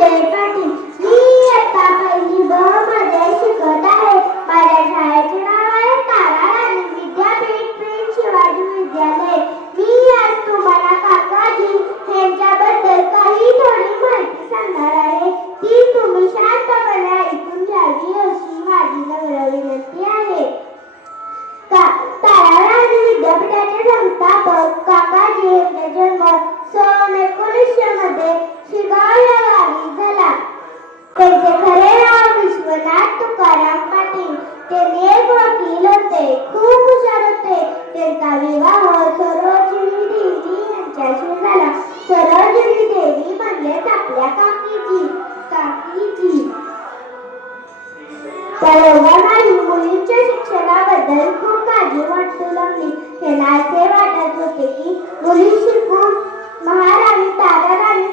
जय पाटील. मी इयत्ता पहिली ब मध्ये शिकत आहे. माझ्या शाळेचे नाव आहे तारा राणी विद्यापीठ प्रिन्स शिवाजी विद्यालय. मी आज तुम्हाला काकाजी यांच्याबद्दल काही थोडी माहिती सांगणार आहे. ती तुम्ही शांतपणे ऐकून घ्यावी अशी माझी नम्र विनंती आहे. तारा राणी विद्यापीठाचे संस्थापक काकाजी यांचा जन्म सन 1900 मध्ये शिगाव या गावी झाला. त्यांचे खरे नाव विश्वनाथ तुकाराम पाटील. ते एक वकील होते. खूप हुशार होते. त्यांचा विवाह सरोजिनी देवी यांच्याशी झाला. सरोजिनी देवी म्हणजेच आपल्या काकीजी. नाही मुलींच्या शिक्षणाबद्दल खूप काळजी वाटू लागली. त्यांना असे वाटत होते की मुली शिकून महाराणी तारा राणी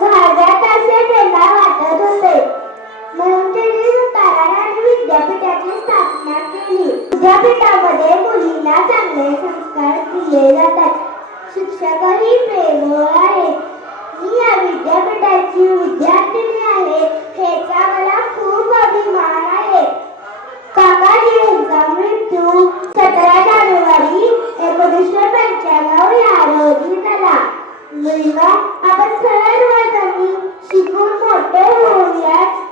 व्हाव्यात असे त्यांना वाटत होते. म्हणून त्यांनी तारा राणी विद्यापीठाची स्थापना केली. विद्यापीठामध्ये मुलींना चांगले संस्कार दिले जातात. शिक्षकही प्रेमळ आहेत. मी या विद्यापीठाची विद्यार्थिनी आहे ह्याचा मला खूप अभिमान आहे. काकाजी यांचा मृत्यू 17 जानेवारी 1995 या रोजी झाला. मुलगा आपण सर्वांनी शिकून मोठे होऊयात